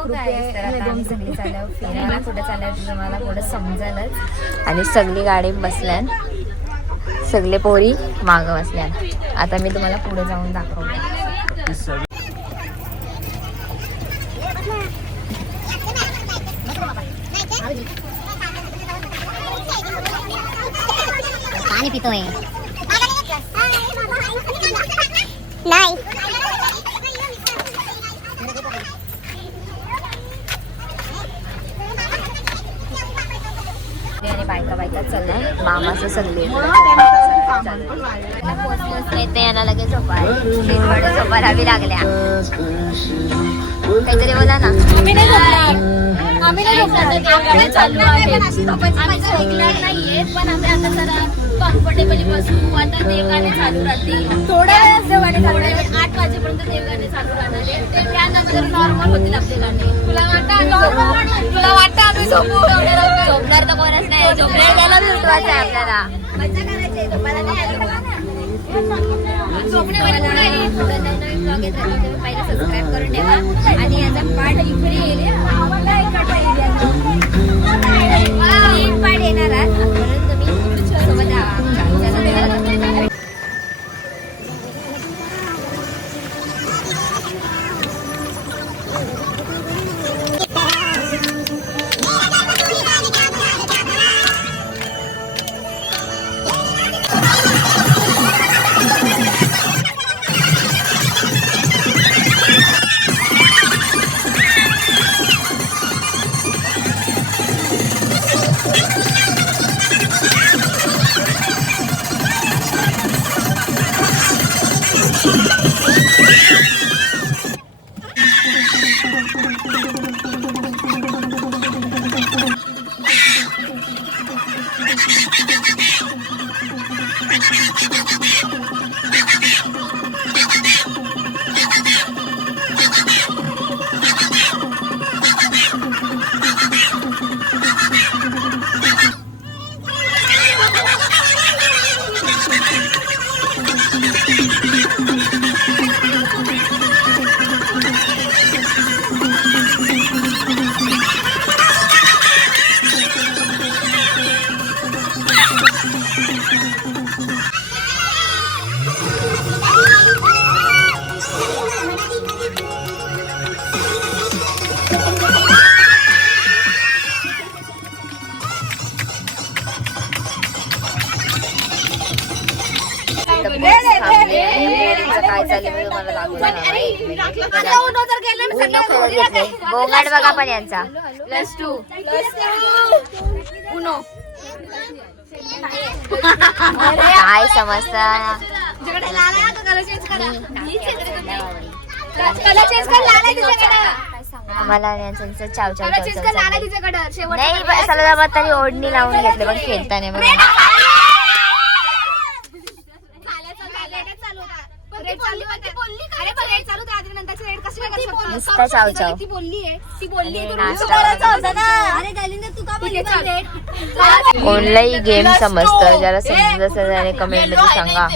सगळी चालल्यावर फिरायला कुठे चालल्यावर तुम्हाला थोडं समजेलच. आणि सगळी गाडी बसल्यान, सगळे पोरी मागं बसल्यान. आता मी तुम्हाला पुढे जाऊन दाखवते. पाणी पितोय नाही. बायका बायका चाललंय मामाचं सगळे येते यांना लगेच झोपा राहावी लागल्या. काहीतरी बोला ना. आम्ही नाही चालू आहे. नाहीये पण आम्ही आता जरा कम्फर्टेबली बसू. आता देवगाणे चालू राहतील थोड्या वेळ, देवगाणे 8 वाजेपर्यंत देवगाणे चालू राहणार आहे. त्यानंतर नॉर्मल होतील आपले गाणे. तुला वाटतं आम्ही झोपू? झोपणार तर कोणच नाही. झोपण्याला झोपवायचं आहे आपल्याला. मजा करायची. तुम्हाला पहिला सबस्क्राईब करून ठेवा आणि याचा पार्ट इकडे येईल. पार्ट येणार आहे म्हणून तुम्ही सोबत राहा. काय चाललंय मी तुम्हाला दाखवणार आहे. गोंगाट बघा पण यांचा. काय समजता आम्हाला यांचं चाव चाव नाही. सलगाबाद तरी ओढणी लावून घेतले पण खेळताना नुसता चाव चाव. कोणलाही गेम समजतं ज्याला समजत असेल त्याने कमेंट मध्ये सांगा.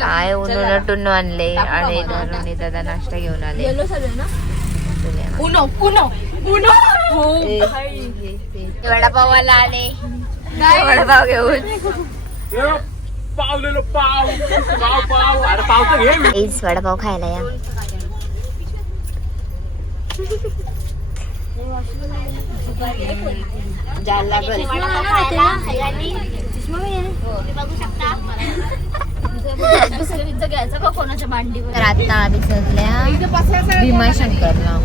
काय उन्हा टुन्नू आणले आणि धरून दादा नाश्ता घेऊन आले. वडापावाला आले. वडापाव घेऊन वडापाव खायला या. कोणाच्या मांडीवर. तर आता दिसतल्या भीमाशंकरला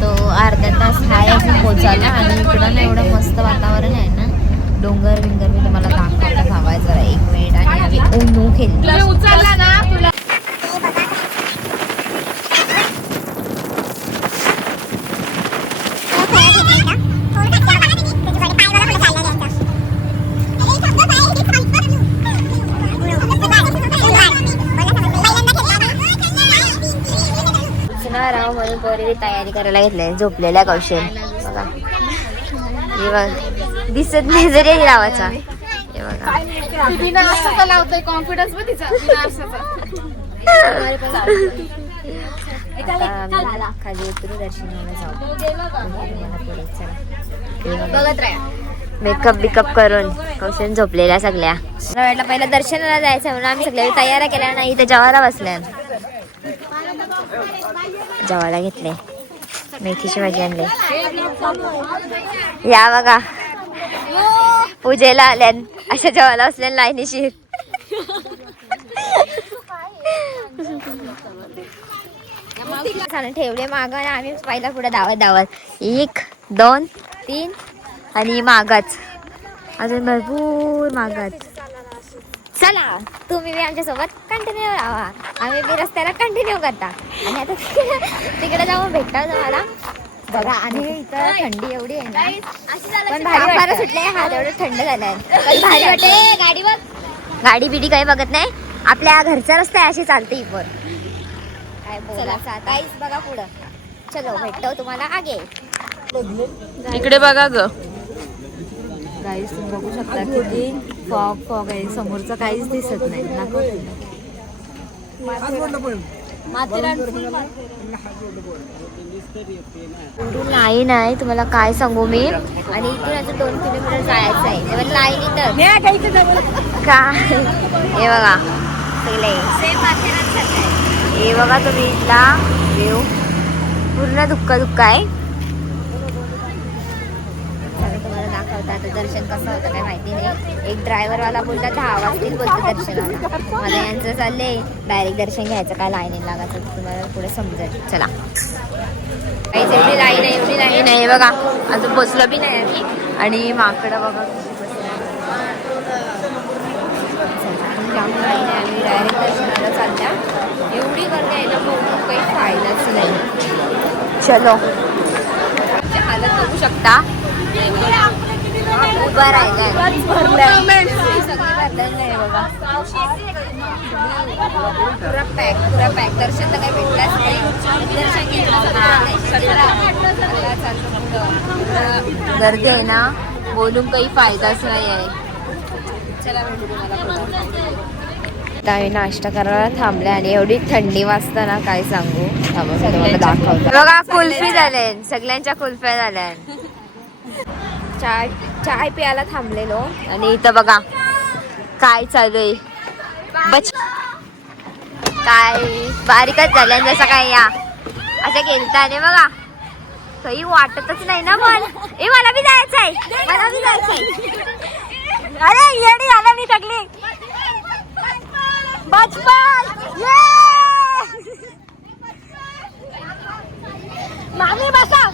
तो अर्धा तास हाय असून पोचायला. आणि इकडं ना एवढं मस्त वातावरण आहे ना. डोंगर बिंगर मी तुम्हाला दाखवता हवाय जरा 1 मिनिट. आणि आम्ही उन्नू खेळतो. उचलला ना तुला. राव म्हणून पोरी तयारी करायला घेतल्या. झोपलेल्या कौशल बघा. हे बघ दिसत नाही जरी रावाचा. हे बघा बिना आरसाचा लावतोय. कॉन्फिडन्स पण तिचा बिना आरसाचा. आता खाली उतरू दर्शनाला जाऊ. बघत राहा. मेकअप बिकअप करून कौशन झोपलेल्या सगळ्या. वाटलं पहिलं दर्शनाला जायचं म्हणून आम्ही सगळ्या तयाऱ्या केल्या नाही ते जेवायला बसल्या. जेवायला घेतले, मेथीची भाजी आणली. या बघा पूजेला आल्यान अशा जेवायला बसल्या लाईनीशी. ठेवले माग आणि आम्ही पहिला पुढे धावत 1 2 3 आणि मागच अजून भरपूर मागच. चला तुम्ही बी आमच्या सोबत कंटिन्यू राहा, आम्ही बी रस्त्याला कंटिन्यू करता. आणि आता तिकडे जाऊन भेटता तुम्हाला बघा. आणि इथं थंडी एवढी आहे ना, पण भारी वारं सुटले. हा तेवढं थंड झालंय, पण भारी वाटते. गाडी बघ, गाडी बिडी काही बघत नाही, आपल्या घरचा रस्ता अशी चालते ही पण. काय बोलायचं काहीच बघा पुढं. चलो भेटतो तुम्हाला आगे. इकडे बघा ग. गाईस तुम्ही बघू शकता किती फॉग आहे. समोरचं काहीच दिसत नाही. लाईन आहे तुम्हाला काय सांगू मी. आणि इथून अजून 2 किलोमीटर जायचं आहे. तेव्हा लाईन इथं काय हे बघा सगळे हे बघा तुम्ही. इथला व्ह्यू पूर्ण दुःख आहे. तुम्हाला दाखवता आता दर्शन कसं होतं काय माहिती नाही. एक ड्रायव्हरवाला बोलला 10 वाजतील बोलतो दर्शनाला. मला यांचं चाललंय डायरेक्ट दर्शन घ्यायचं, काय लाईन लागायचं तुम्हाला पुढे समजेल. चला काहीच एवढी लाईन आहे बघा. अजून पोचलो बी नाही आम्ही. आणि माकडं बघा जाम लाईन आहे. आम्ही डायरेक्ट दर्शनाला चालल्या. एवढी गर्दी आहे ना, बघून काही फायदाच नाही. चलो हालत बघू शकता. उभं राहिलाय नाही बघा. पुरा पॅक दर्शन तर काही भेटलाच नाही. दर्शन गर्दी आहे ना, बोलून काही फायदाच नाही आहे. चला भेटू तुम्हाला. आम्ही नाश्ता करायला थांबले आणि एवढी थंडी वाजता ना काय सांगू. तुम्हाला दाखवतो बघा कुल्फी झाले, सगळ्यांच्या कुल्फ्या झाल्या. चाय प्यायला थांबलेलो आणि इथं बघा काय चालू आहे. काय बारीकच झाल्या जसं काय या अशा गेलताने बघा. काही वाटतच नाही ना. पण मला बी जायचंय, मला बी जायचंय. अरे येडी आला मी सगळी बचपन. मामी बसा.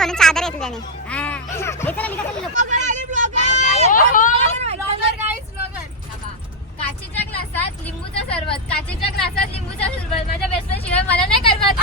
म्हणून चादर येतो त्याने काचेच्या ग्लासात लिंबूचा सरबत, काचेच्या ग्लासात लिंबूचा सरबत. माझ्या बेस्ट फ्रेंड शिवाय मला नाही करमत.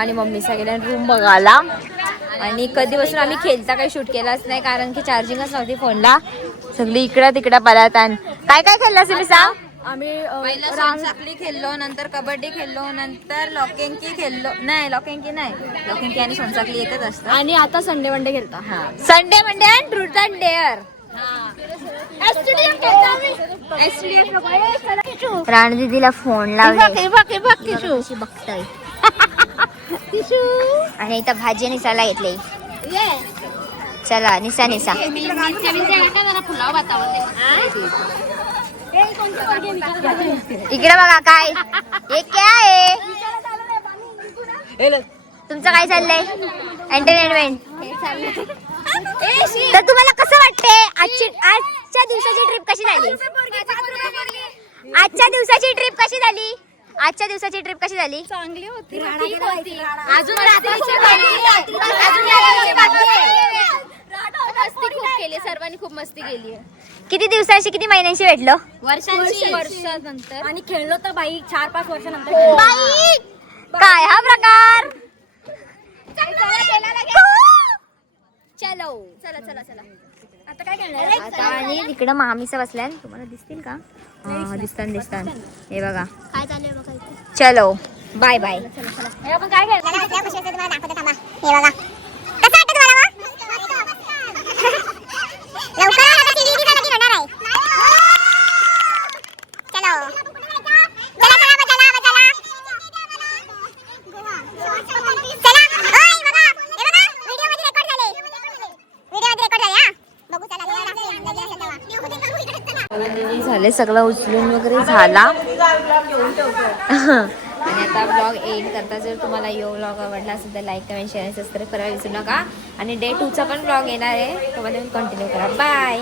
आणि मम्मीचा गेला रूम बघायला. आणि कधीपासून आम्ही खेळता काही शूट केलाच नाही कारण की चार्जिंगच नव्हती फोनला. सगळी इकडं तिकडं पळतात. काय काय खेळला तुम्ही सांग? आम्ही पहिला सोनसाखळी खेळलो, नंतर कबड्डी खेळलो, नंतर लॉकेंकी खेळलो. नाही लॉकेंकी आणि सोनसाखळी एकच असतं. आणि आता संडे वनडे खेळता. Sunday Monday and truth and dare. राणदीदीला फोन लावले बघतोय आणि इथं भाजी निसाला घेतली. चला निसा निसा. इकडे बघा काय हे काय आहे तुमचं काय चाललंय एंटरटेनमेंट. तर तुम्हाला कसं वाटते आजच्या दिवसाची ट्रिप कशी झाली? आजच्या दिवसाची ट्रिप कशी झाली? आजच्या दिवसाची ट्रिप कशी झाली? चांगली होती. अजून मस्ती खूप केली, सर्वांनी खूप मस्ती केली. किती दिवसांशी किती महिन्यांशी भेटलो? वर्षानंतर. आणि खेळलो तर बाई 4-5 वर्षानंतर. बाई काय हा प्रकार? चलो चला आता काय खेळणार? आता आणि तिकडं मामीचा बसलाय. तुम्हाला दिसतील का? दिसतात हे बघा. काय चाललंय बघा इथे. चलो बाय बाय. आपण काय खेळणार? हे बघा कसं वाटतं तुम्हाला लवकर आता सीडी झाली होणार आहे. चलो चला ओय बघा हे बघा व्हिडिओ मध्ये रेकॉर्ड झाले हा बघू चला झाले सगळं उचलून वगैरे झाला. आणि आता ब्लॉग एंड करता. जर तुम्हाला यो ब्लॉग आवडला असेल तर लाईक कमेंट शेअर सबस्क्राईब करायला विसरू नका. आणि डे 2चा पण ब्लॉग येणार आहे, तो कंटिन्यू करा. बाय.